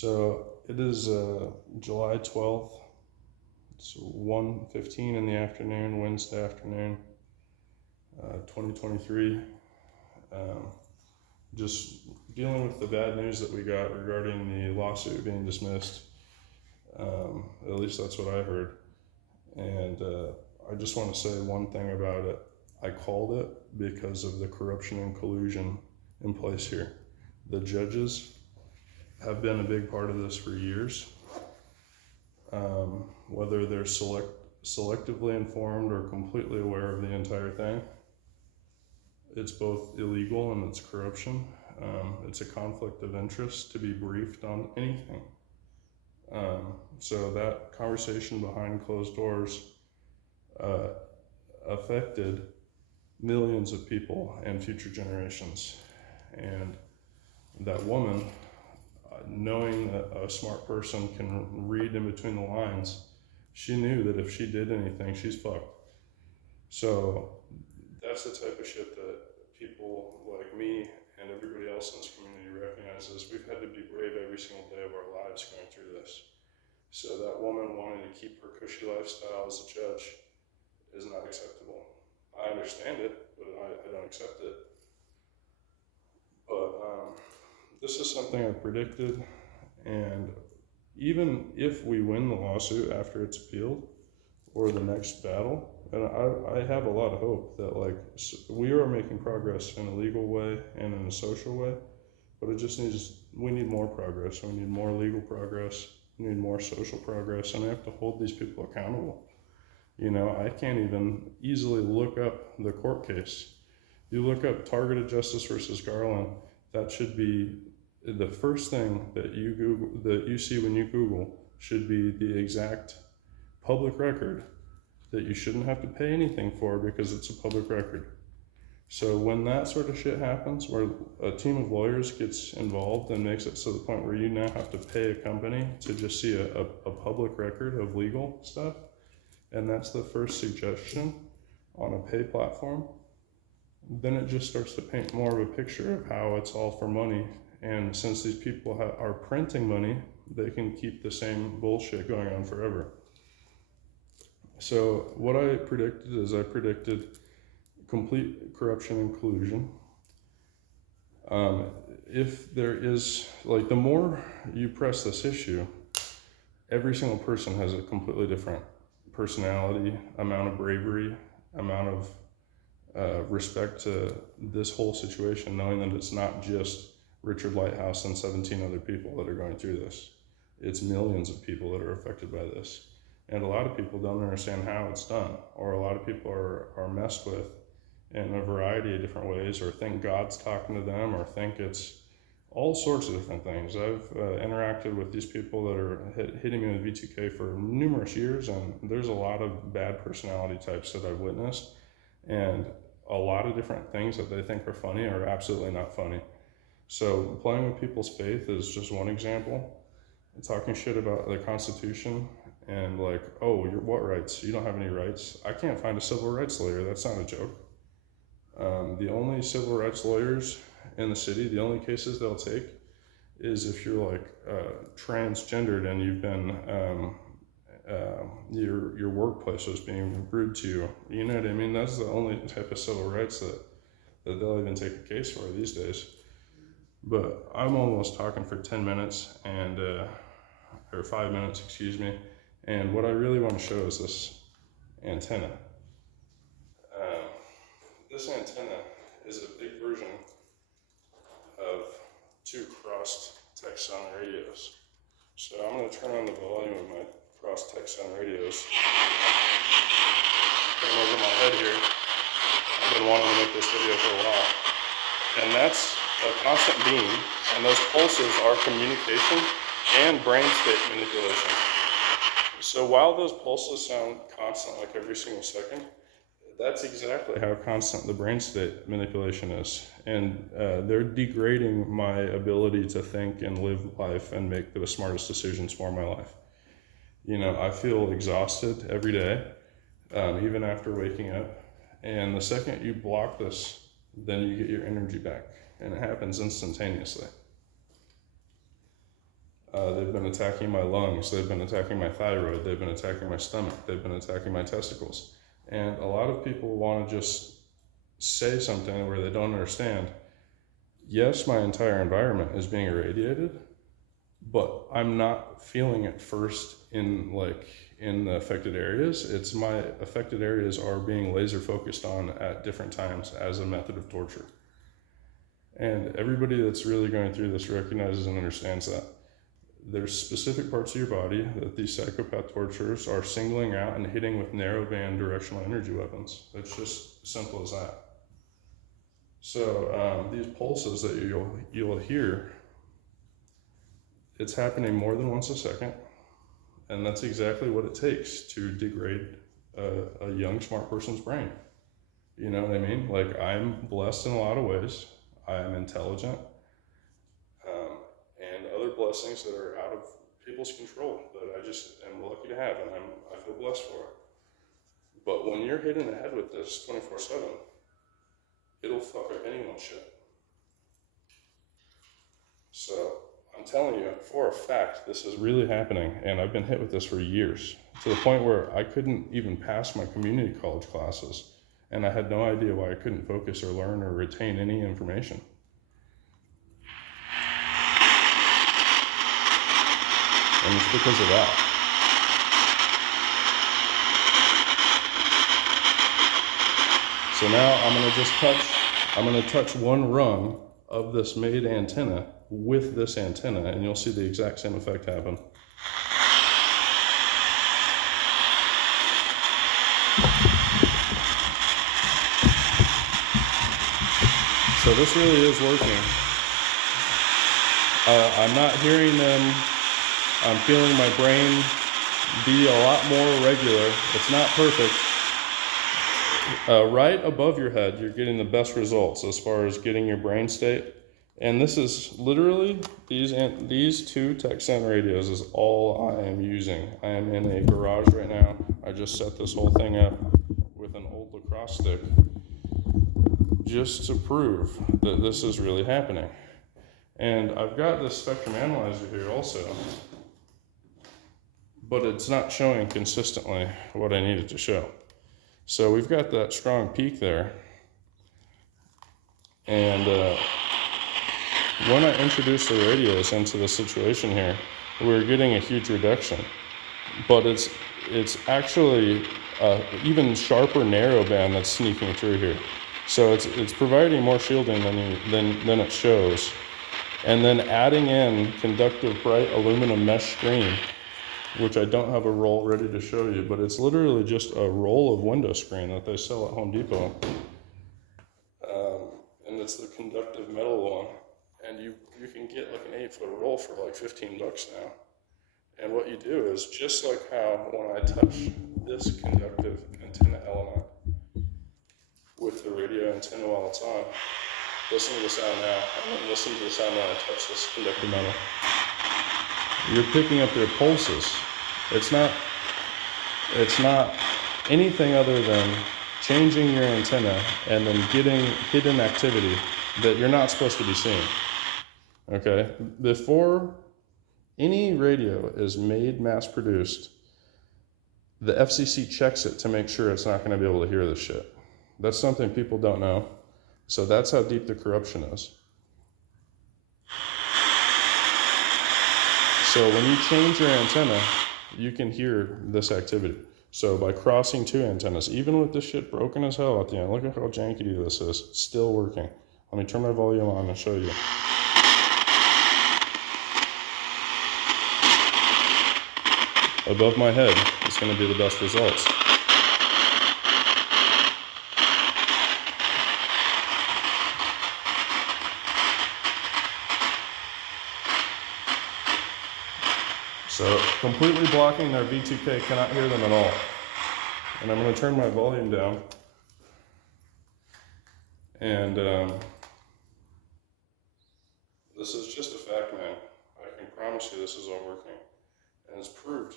So it is July 12th. It's 1:15 in the afternoon, Wednesday afternoon, 2023. Just dealing with the bad news that we got regarding the lawsuit being dismissed. At least that's what I heard. And I just want to say one thing about it. I called it because of the corruption and collusion in place here. The judges have been a big part of this for years. Whether they're selectively informed or completely aware of the entire thing, it's both illegal and it's corruption. It's a conflict of interest to be briefed on anything. So that conversation behind closed doors affected millions of people and future generations. And that woman, knowing that a smart person can read in between the lines, she knew that if she did anything, she's fucked. So that's the type of shit that people like me and everybody else in this community recognizes. We've had to be brave every single day of our lives going through this. So that woman wanting to keep her cushy lifestyle as a judge is not acceptable. I understand it, but I don't accept it. But this is something I predicted, and even if we win the lawsuit after it's appealed or the next battle, and I have a lot of hope that we are making progress in a legal way and in a social way, but we need more progress. We need more legal progress. We need more social progress, and we have to hold these people accountable. I can't even easily look up the court case. You look up targeted justice versus Garland, that should be the first thing that you see when you Google should be the exact public record that you shouldn't have to pay anything for because it's a public record. So when that sort of shit happens, where a team of lawyers gets involved and makes it to the point where you now have to pay a company to just see a public record of legal stuff, and that's the first suggestion on a pay platform, then it just starts to paint more of a picture of how it's all for money. And since these people are printing money, they can keep the same bullshit going on forever. So what I predicted complete corruption and collusion. If there is, the more you press this issue, every single person has a completely different personality, amount of bravery, amount of respect to this whole situation, knowing that it's not just Richard Lighthouse and 17 other people that are going through this. It's millions of people that are affected by this. And a lot of people don't understand how it's done, or a lot of people are messed with in a variety of different ways, or think God's talking to them, or think it's all sorts of different things. I've interacted with these people that are hitting me with V2K for numerous years, and there's a lot of bad personality types that I've witnessed, and a lot of different things that they think are funny are absolutely not funny. So playing with people's faith is just one example. And talking shit about the Constitution and oh, what rights? You don't have any rights. I can't find a civil rights lawyer. That's not a joke. The only civil rights lawyers in the city, the only cases they'll take is if you're transgendered and you've been, your workplace was being rude to you. You know what I mean? That's the only type of civil rights that they'll even take a case for these days. But I'm almost talking for 10 minutes or 5 minutes, excuse me. And what I really want to show is this antenna. This antenna is a big version of 2 crossed Texan radios. So I'm going to turn on the volume of my crossed Texan radios. Turn over my head here. I've been wanting to make this video for a while. And that's a constant beam, and those pulses are communication and brain state manipulation. So while those pulses sound constant every single second, that's exactly how constant the brain state manipulation is. And they're degrading my ability to think and live life and make the smartest decisions for my life. I feel exhausted every day, even after waking up. And the second you block this, then you get your energy back. And it happens instantaneously. They've been attacking my lungs, they've been attacking my thyroid, they've been attacking my stomach, they've been attacking my testicles. And a lot of people want to just say something where they don't understand. Yes, my entire environment is being irradiated, but I'm not feeling it first in the affected areas. It's my affected areas are being laser focused on at different times as a method of torture. And everybody that's really going through this recognizes and understands that. There's specific parts of your body that these psychopath torturers are singling out and hitting with narrowband directional energy weapons. It's just as simple as that. So these pulses that you'll hear, it's happening more than once a second, and that's exactly what it takes to degrade a young, smart person's brain. You know what I mean? Like, I'm blessed in a lot of ways. I am intelligent, and other blessings that are out of people's control that I just am lucky to have, and I feel blessed for it. But when you're hit in the head with this 24/7, it'll fuck up anyone's shit. So I'm telling you, for a fact, this is really happening, and I've been hit with this for years, to the point where I couldn't even pass my community college classes, and I had no idea why I couldn't focus or learn or retain any information. And it's because of that. So now I'm gonna touch one rung of this made antenna with this antenna, and you'll see the exact same effect happen. So this really is working. I'm not hearing them. I'm feeling my brain be a lot more regular. It's not perfect. Right above your head, you're getting the best results as far as getting your brain state. And this is literally, these two Texan radios is all I am using. I am in a garage right now. I just set this whole thing up with an old lacrosse stick just to prove that this is really happening. And I've got this spectrum analyzer here also, but it's not showing consistently what I need it to show. So we've got that strong peak there. And when I introduced the radios into the situation here, we're getting a huge reduction. But it's actually even sharper narrowband that's sneaking through here. So it's providing more shielding than it shows. And then adding in conductive bright aluminum mesh screen, which I don't have a roll ready to show you, but it's literally just a roll of window screen that they sell at Home Depot. And it's the conductive metal one. And you can get like an 8-foot roll for like $15 now. And what you do is, just like how when I touch this conductive antenna element with the radio antenna while it's on, listen to the sound now, and then listen to the sound when I touch this conductive metal. You're picking up their pulses. It's not anything other than changing your antenna and then getting hidden activity that you're not supposed to be seeing. Okay? Before any radio is made, mass-produced, the FCC checks it to make sure it's not going to be able to hear this shit. That's something people don't know. So that's how deep the corruption is. So when you change your antenna, you can hear this activity. So by crossing two antennas, even with this shit broken as hell at the end, look at how janky this is. It's still working. Let me turn my volume on and show you. Above my head, it's going to be the best results. So completely blocking their V2K, cannot hear them at all. And I'm going to turn my volume down. And this is just a fact, man. I can promise you this is all working. And it's proved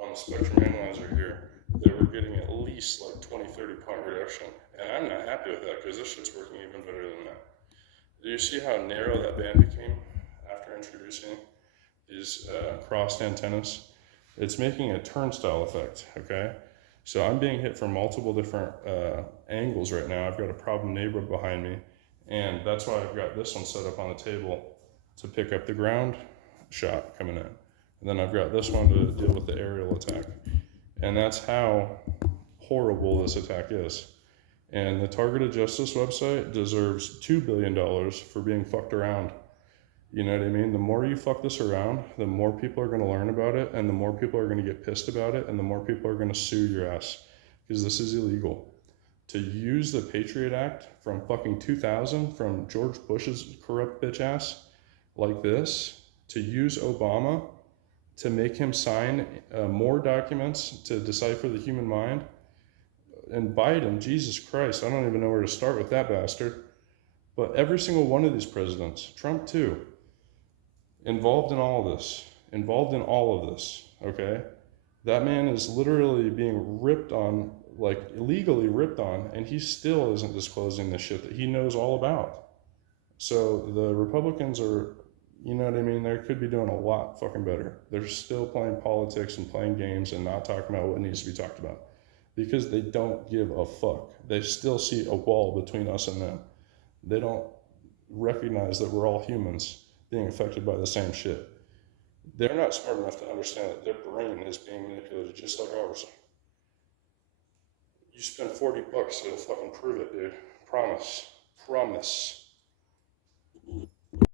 on the spectrum analyzer here that we're getting at least like 20-30 point reduction. And I'm not happy with that, because this shit's working even better than that. Do you see how narrow that band became after introducing these crossed antennas, it's making a turnstile effect, okay? So I'm being hit from multiple different angles right now. I've got a problem neighbor behind me, and that's why I've got this one set up on the table to pick up the ground shot coming in. And then I've got this one to deal with the aerial attack. And that's how horrible this attack is. And the Targeted Justice website deserves $2 billion for being fucked around. You know what I mean? The more you fuck this around, the more people are going to learn about it, and the more people are going to get pissed about it, and the more people are going to sue your ass, because this is illegal. To use the Patriot Act from fucking 2000, from George Bush's corrupt bitch ass, like this, to use Obama to make him sign more documents to decipher the human mind, and Biden, Jesus Christ, I don't even know where to start with that bastard. But every single one of these presidents, Trump too, involved in all of this, okay? That man is literally being ripped on, like illegally ripped on, and he still isn't disclosing the shit that he knows all about. So the Republicans are, you know what I mean, they could be doing a lot fucking better. They're still playing politics and playing games and not talking about what needs to be talked about, because they don't give a fuck. They still see a wall between us and them. They don't recognize that we're all humans being affected by the same shit. They're not smart enough to understand that their brain is being manipulated just like ours. You spend $40, it'll fucking prove it, dude. Promise.